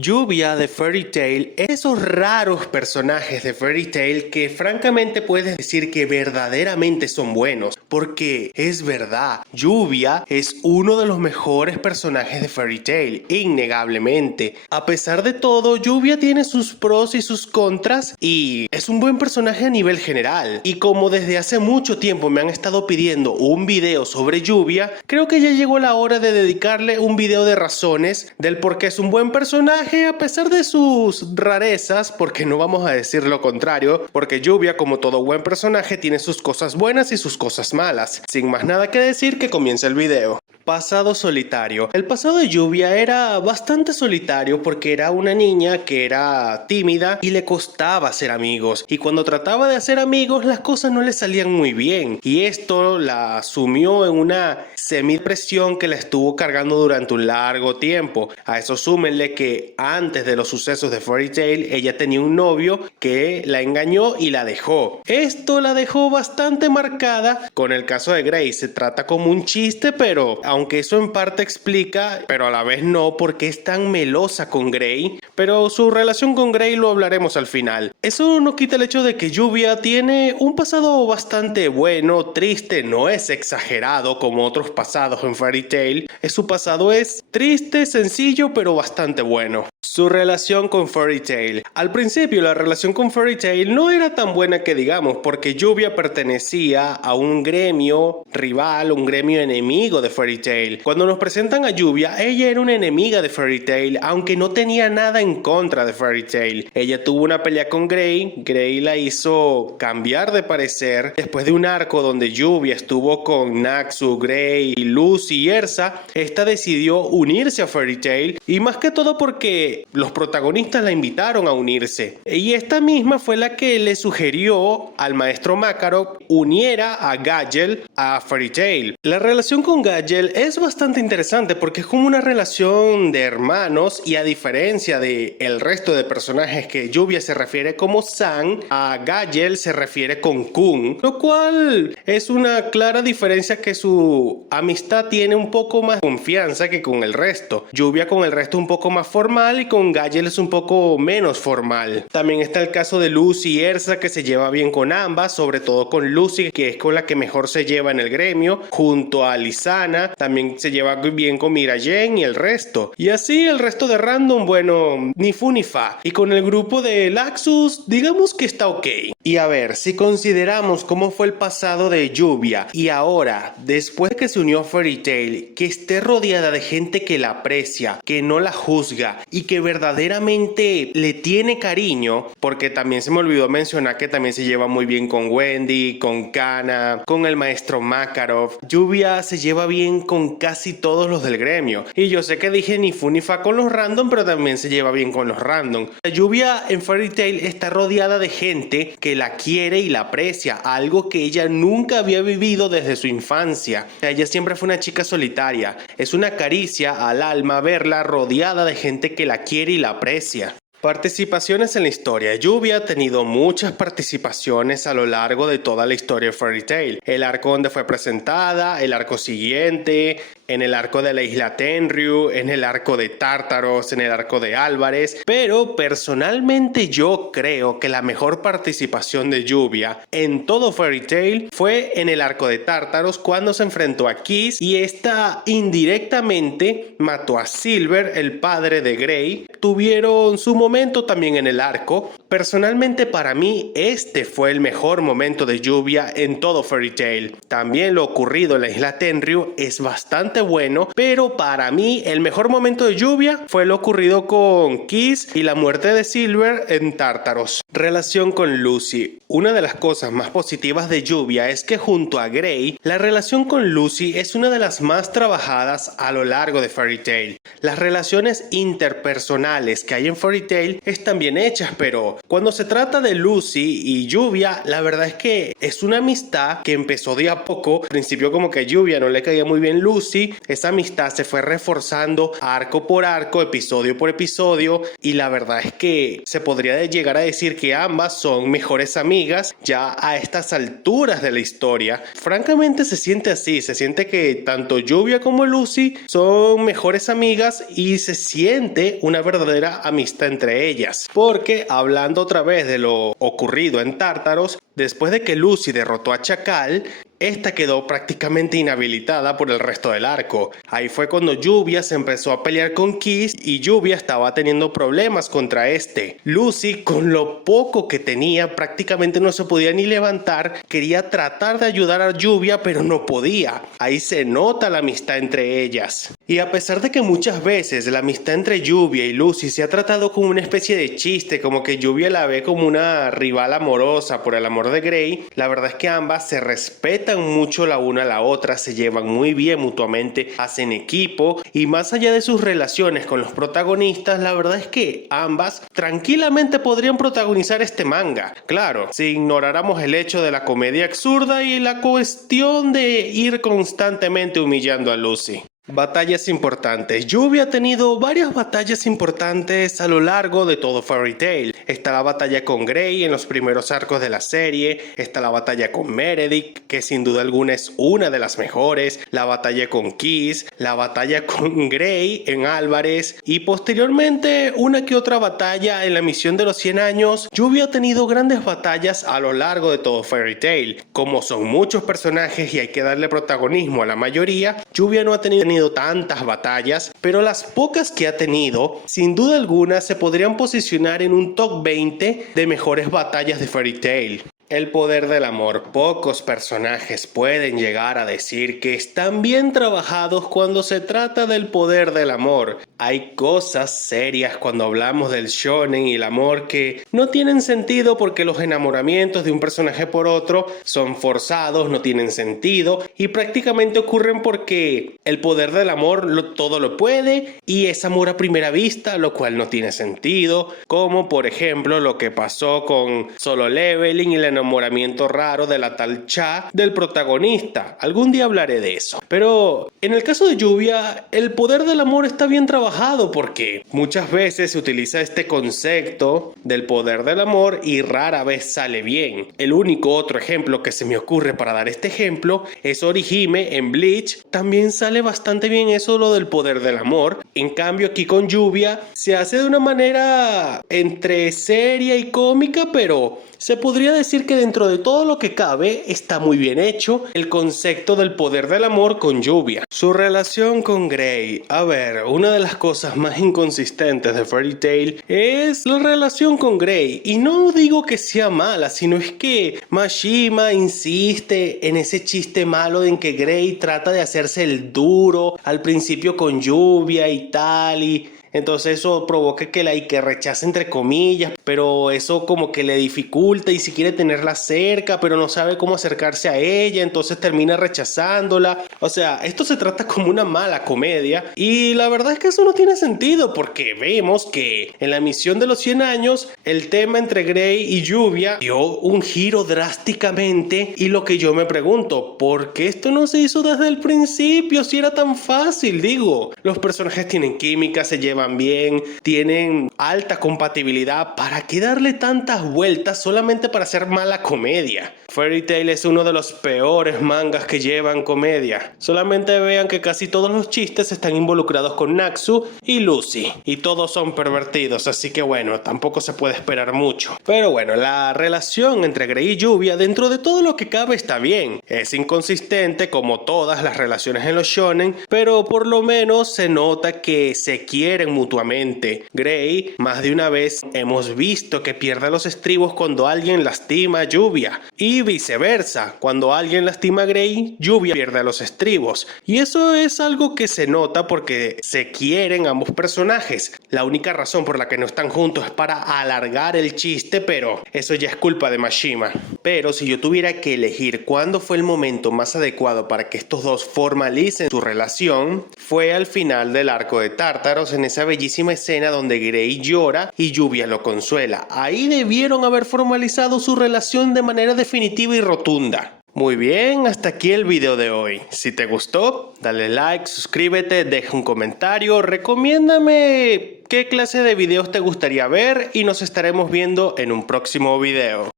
Lluvia de Fairy Tail es esos raros personajes de Fairy Tail que francamente puedes decir que verdaderamente son buenos, porque es verdad, Lluvia es uno de los mejores personajes de Fairy Tail, innegablemente. A pesar de todo, Lluvia tiene sus pros y sus contras y es un buen personaje a nivel general. Y como desde hace mucho tiempo me han estado pidiendo un video sobre Lluvia, creo que ya llegó la hora de dedicarle un video de razones del por qué es un buen personaje a pesar de sus rarezas, porque no vamos a decir lo contrario, porque Lluvia, como todo buen personaje, tiene sus cosas buenas y sus cosas malas. Sin más nada que decir, que comience el video. Pasado solitario. El pasado de Lluvia era bastante solitario porque era una niña que era tímida y le costaba hacer amigos. Y cuando trataba de hacer amigos, las cosas no le salían muy bien. Y esto la sumió en una semidepresión que la estuvo cargando durante un largo tiempo. A eso súmenle que antes de los sucesos de Fairy Tail, ella tenía un novio que la engañó y la dejó. Esto la dejó bastante marcada. Con el caso de Grace se trata como un chiste, pero aunque eso en parte explica, pero a la vez no, porque es tan melosa con Grey. Pero su relación con Grey lo hablaremos al final. Eso no quita el hecho de que Lluvia tiene un pasado bastante bueno, triste, no es exagerado como otros pasados en Fairy Tail. Su pasado es triste, sencillo, pero bastante bueno. Su relación con Fairy Tail. Al principio la relación con Fairy Tail no era tan buena que digamos, porque Lluvia pertenecía a un gremio rival, un gremio enemigo de Fairy Tail. Cuando nos presentan a Lluvia, ella era una enemiga de Fairy Tail, aunque no tenía nada en contra de Fairy Tail. Ella tuvo una pelea con Grey, Grey la hizo cambiar de parecer. Después de un arco donde Lluvia estuvo con Naxu, Grey, Lucy y Erza, esta decidió unirse a Fairy Tail, y más que todo porque los protagonistas la invitaron a unirse. Y esta misma fue la que le sugirió al maestro Makarov uniera a Gagel a Fairy Tail. La relación con Gagel es bastante interesante porque es como una relación de hermanos, y a diferencia de el resto de personajes que Lluvia se refiere como San, a Gagel se refiere con Kun, lo cual es una clara diferencia, que su amistad tiene un poco más confianza que con el resto. Lluvia con el resto un poco más formal y con Gagel es un poco menos formal. También está el caso de Lucy y Erza, que se lleva bien con ambas, sobre todo con Lucy, que es con la que mejor se lleva en el gremio, junto a Lisana. También se lleva bien con Mirayen y el resto. Y así el resto de random, bueno, ni fu ni fa. Y con el grupo de Laxus, digamos que está ok. Y a ver, si consideramos cómo fue el pasado de Lluvia y ahora, después de que se unió a Fairy Tail, que esté rodeada de gente que la aprecia, que no la juzga y que verdaderamente le tiene cariño, porque también se me olvidó mencionar que también se lleva muy bien con Wendy, con Kana, con el maestro Makarov. Lluvia se lleva bien con casi todos los del gremio. Y yo sé que dije ni fu ni fa con los random, pero también se lleva bien con los random. La Lluvia en Fairy Tail está rodeada de gente que la quiere y la aprecia, algo que ella nunca había vivido desde su infancia. Ella siempre fue una chica solitaria. Es una caricia al alma verla rodeada de gente que la quiere y la aprecia. Participaciones en la historia. Lluvia ha tenido muchas participaciones a lo largo de toda la historia de Fairy Tail. El arco donde fue presentada, el arco siguiente, en el arco de la isla Tenryu, en el arco de Tártaros, en el arco de Álvarez. Pero personalmente yo creo que la mejor participación de Lluvia en todo Fairy Tail fue en el arco de Tártaros, cuando se enfrentó a Kiss y esta indirectamente mató a Silver, el padre de Grey. Tuvieron su momento también en el arco. Personalmente para mí este fue el mejor momento de Lluvia en todo Fairy Tail. También lo ocurrido en la isla Tenryu es bastante bueno, pero para mí el mejor momento de Lluvia fue lo ocurrido con Kiss y la muerte de Silver en Tártaros. Relación con Lucy. Una de las cosas más positivas de Lluvia es que junto a Grey, la relación con Lucy es una de las más trabajadas a lo largo de Fairy Tail. Las relaciones interpersonales que hay en Fairy Tail están bien hechas, pero Cuando se trata de Lucy y Lluvia, la verdad es que es una amistad que empezó de a poco. Al principio como que a Lluvia no le caía muy bien Lucy. Esa amistad se fue reforzando arco por arco, episodio por episodio. Y la verdad es que se podría llegar a decir que ambas son mejores amigas ya a estas alturas de la historia. Francamente se siente así. Se siente que tanto Lluvia como Lucy son mejores amigas y se siente una verdadera amistad entre ellas. Porque hablando otra vez de lo ocurrido en Tártaros, después de que Lucy derrotó a Chacal, esta quedó prácticamente inhabilitada por el resto del arco. Ahí fue cuando Lluvia se empezó a pelear con Kiss y Lluvia estaba teniendo problemas contra este. Lucy, con lo poco que tenía, prácticamente no se podía ni levantar. Quería tratar de ayudar a Lluvia, pero no podía. Ahí se nota la amistad entre ellas. Y a pesar de que muchas veces la amistad entre Lluvia y Lucy se ha tratado como una especie de chiste, como que Lluvia la ve como una rival amorosa por el amor de Grey, la verdad es que ambas se respetan mucho la una a la otra, se llevan muy bien mutuamente, hacen equipo y más allá de sus relaciones con los protagonistas, la verdad es que ambas tranquilamente podrían protagonizar este manga. Claro, si ignoráramos el hecho de la comedia absurda y la cuestión de ir constantemente humillando a Lucy. Batallas importantes. Lluvia ha tenido varias batallas importantes a lo largo de todo Fairy Tail. Está la batalla con Grey en los primeros arcos de la serie, está la batalla con Meredith, que sin duda alguna es una de las mejores, la batalla con Kiss, la batalla con Grey en Álvarez y posteriormente una que otra batalla en la misión de los 100 años. Lluvia ha tenido grandes batallas a lo largo de todo Fairy Tail. Como son muchos personajes y hay que darle protagonismo a la mayoría, Lluvia no ha tenido tantas batallas, pero las pocas que ha tenido, sin duda alguna se podrían posicionar en un top 20 de mejores batallas de Fairy Tail. El poder del amor. Pocos personajes pueden llegar a decir que están bien trabajados cuando se trata del poder del amor. Hay cosas serias cuando hablamos del shonen y el amor que no tienen sentido porque los enamoramientos de un personaje por otro son forzados, no tienen sentido y prácticamente ocurren porque el poder del amor todo lo puede y es amor a primera vista, lo cual no tiene sentido, como por ejemplo lo que pasó con Solo Leveling y el enamoramiento raro de la tal Cha del protagonista. Algún día hablaré de eso. Pero en el caso de Lluvia, el poder del amor está bien trabajado porque muchas veces se utiliza este concepto del poder del amor y rara vez sale bien. El único otro ejemplo que se me ocurre para dar este ejemplo es Orihime en Bleach. También sale bastante bien eso lo del poder del amor. En cambio aquí con Lluvia se hace de una manera entre seria y cómica, pero se podría decir que dentro de todo lo que cabe está muy bien hecho el concepto del poder del amor con Lluvia. Su relación con Grey. A ver, una de las cosas más inconsistentes de Fairy Tail es la relación con Grey. Y no digo que sea mala, sino es que Mashima insiste en ese chiste malo en que Grey trata de hacerse el duro al principio con Lluvia y tal y... Entonces eso provoca que rechace entre comillas, pero eso como que le dificulta y si quiere tenerla cerca, pero no sabe cómo acercarse a ella, entonces termina rechazándola. O sea, esto se trata como una mala comedia y la verdad es que eso no tiene sentido porque vemos que en la misión de los 100 años el tema entre Grey y Lluvia dio un giro drásticamente y lo que yo me pregunto, ¿por qué esto no se hizo desde el principio si era tan fácil? Digo, los personajes tienen química, se llevan bien, tienen alta compatibilidad. ¿Para qué darle tantas vueltas solamente para hacer mala comedia? Fairy Tail es uno de los peores mangas que llevan comedia. Solamente vean que casi todos los chistes están involucrados con Natsu y Lucy. Y todos son pervertidos, así que bueno, tampoco se puede esperar mucho. Pero bueno, la relación entre Grey y Lluvia dentro de todo lo que cabe está bien. Es inconsistente como todas las relaciones en los shonen, pero por lo menos se nota que se quieren mutuamente. Grey, más de una vez hemos visto que pierde los estribos cuando alguien lastima a Lluvia. Y viceversa, cuando alguien lastima a Grey, Lluvia pierde los estribos. Y eso es algo que se nota porque se quieren ambos personajes. La única razón por la que no están juntos es para alargar el chiste, pero eso ya es culpa de Mashima. Pero si yo tuviera que elegir cuándo fue el momento más adecuado para que estos dos formalicen su relación, fue al final del arco de Tártaros. En ese esa bellísima escena donde Grey llora y Lluvia lo consuela. Ahí debieron haber formalizado su relación de manera definitiva y rotunda. Muy bien, hasta aquí el video de hoy. Si te gustó, dale like, suscríbete, deja un comentario, recomiéndame qué clase de videos te gustaría ver y nos estaremos viendo en un próximo video.